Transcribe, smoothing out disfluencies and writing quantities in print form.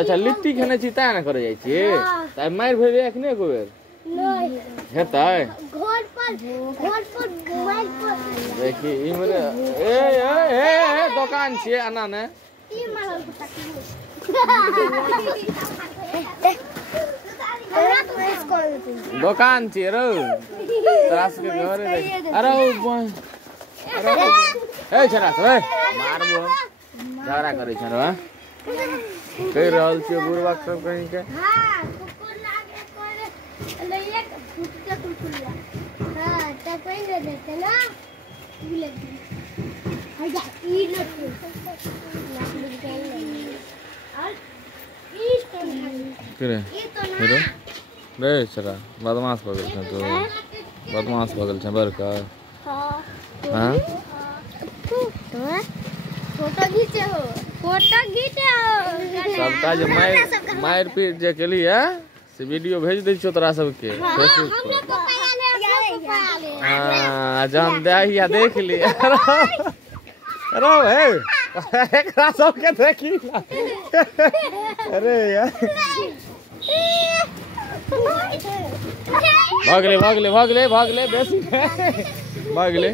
अच्छा लिट्टी खेने छी ता ना करे जाय छी त मार भेबे एक ने को बेर नहीं हेतै घर पर मार पर देखी इमरे ए दुकान छिए आना ने ई मारल दुकान छिए रो त्रास के घर अरे ए छोरा ए मारबो झगड़ा करे छ रो कह रहल छिए बुढ़वा सब कहीं के हां कुकुर लागे करे ले एक फुटके कुकुर हां त पहिले देते ना ई लगी हया ई लगी और ई तो करे ई तो ना रे छोरा बदमाश भगल छ तो बदमाश भगल छ बड़का हां फोटो खींचे हो सबटा जे मार पीट जे केली है से वीडियो भेज दै छियो तोरा सबके फेसबुक पर हां जम देहिया देख ली अरे हे एकरा सबके देखी अरे यार भागले बेसी भागले